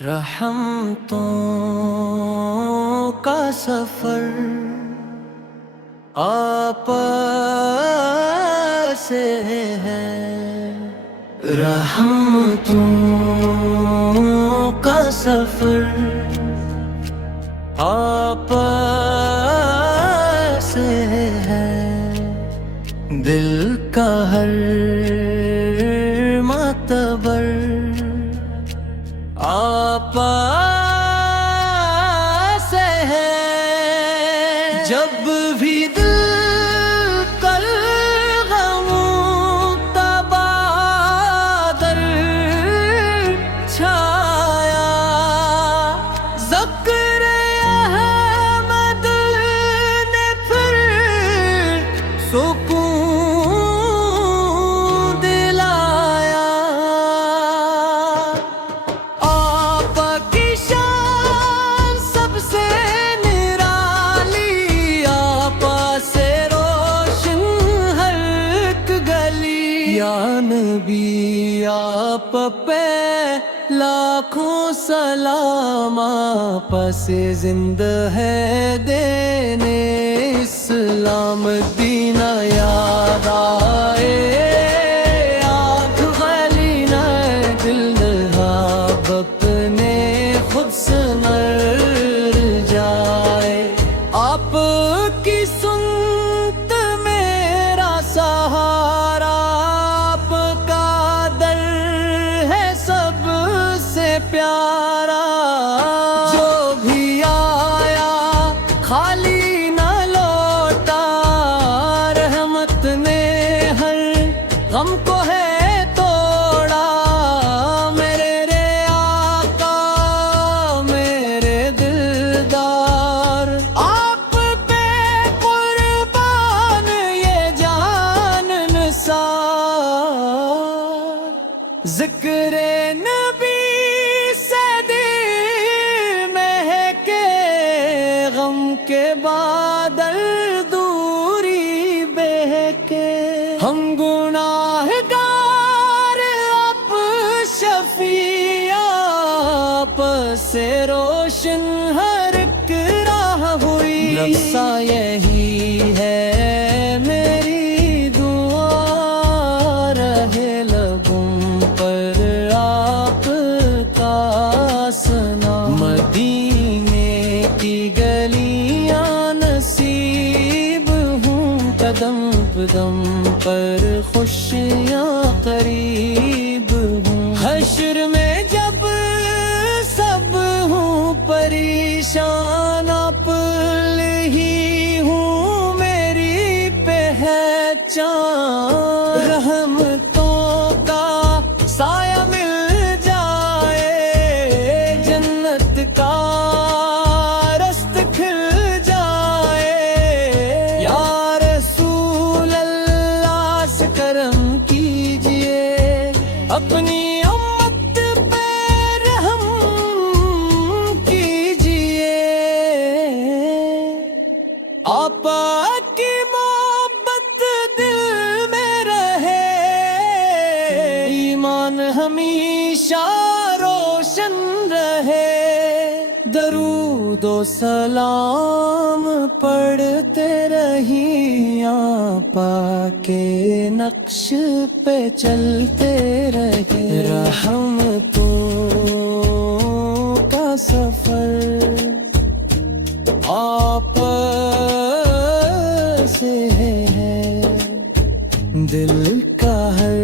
رحمتوں کا سفر آپ سے ہے، رحمتوں کا سفر آپ سے ہے، دل کا ہر معتبر آپ سے ہے، جب بھی دل کر غموں تبادر چھایا، ذکر احمد نے پھر سکون یا نبی آپ پہ لاکھوں سلام، آپ سے زندہ ہے دینے اسلام، دینہ یاد آئے آنکھ خالی نہ دل نہاب اپنے خود سنر جائے، آپ کی سنت میرا سہارا، پیارا جو بھی آیا خالی نہ لوٹا، رحمت نے ہر غم کو ہے توڑا، میرے رے آقا میرے دلدار، آپ پہ قربان یہ جان نثار، ذکر نبی کے بادل دوری بہکے، ہم گناہ گار آپ شفیع، آپ سے روشن ہر ایک راہ ہوئی، نقصہ یہی ہے میری دعا، رہے لبوں پر آپ کا ثنا، مدینے کی گلی قدم قدم پر خوشیاں قریب ہوں، حشر میں جب سب ہوں پریشان، آپ ہی ہوں میری پہچان، رحمتوں کا سایہ مل جائے، جنت کا اپنی امت پہ رحم کیجئے، آپ کی محبت دل میں رہے، ایمان ہمیشہ روشن رہے، درود و سلام پڑھتے رہی، آپا کے نقش پہ چلتے رہے، رحمتوں کا سفر آپ سے ہے، دل کا ہر